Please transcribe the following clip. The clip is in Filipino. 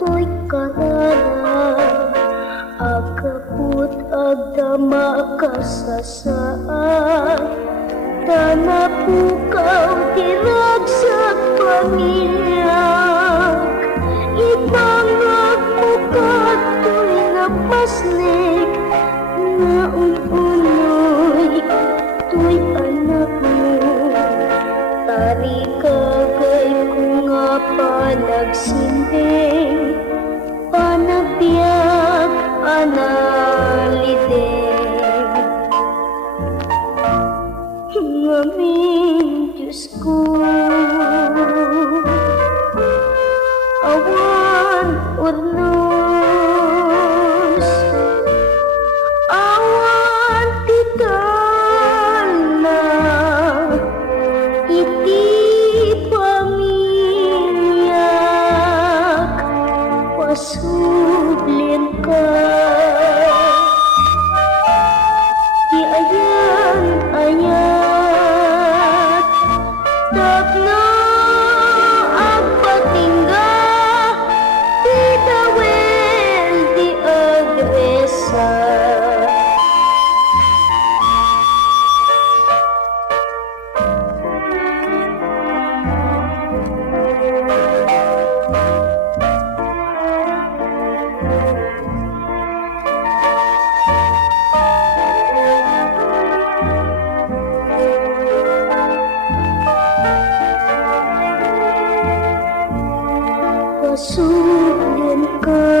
to'y karana, agaput agdama kasasaan, tanapukaw dirag sa pamilyak, ibangag mo ka to'y napaslik, na unoy to'y anak mo, tari kagay ko nga panagsinding, panagbiag analideng. Aming Diyos ko, awan urnos, awan titala, iti pamilyak, pasublin ka. Di ayan-ayat, tapno agpatingga, di dawel di agresa. Pasublin ka.